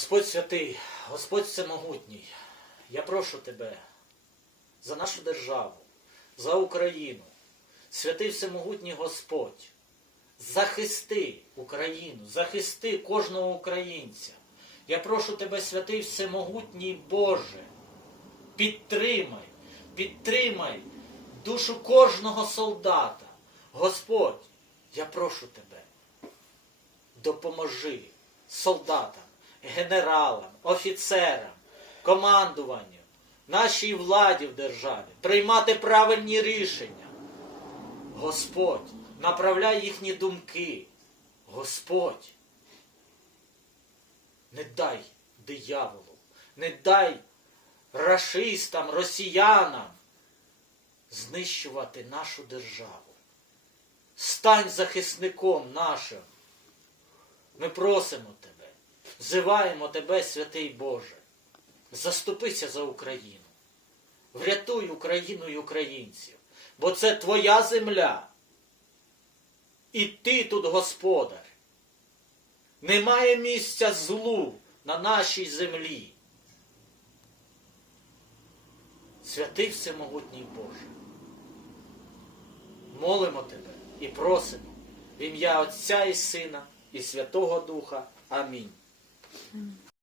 Господь святий, Господь всемогутній, я прошу тебе за нашу державу, за Україну, святий всемогутній Господь, захисти Україну, захисти кожного українця. Я прошу тебе, святий всемогутній Боже, підтримай, підтримай душу кожного солдата. Господь, я прошу тебе, допоможи солдатам, генералам, офіцерам, командуванню, нашій владі в державі приймати правильні рішення. Господь, направляй їхні думки. Господь, не дай дияволу, не дай рашистам, росіянам знищувати нашу державу. Стань захисником нашим. Ми просимо тебе, взиваємо тебе, святий Боже. Заступися за Україну. Врятуй Україну і українців, бо це твоя земля. І ти тут господар. Немає місця злу на нашій землі. Святий всемогутній Боже. Молимо тебе і просимо в ім'я Отця і Сина і Святого Духа. Амінь. 嗯。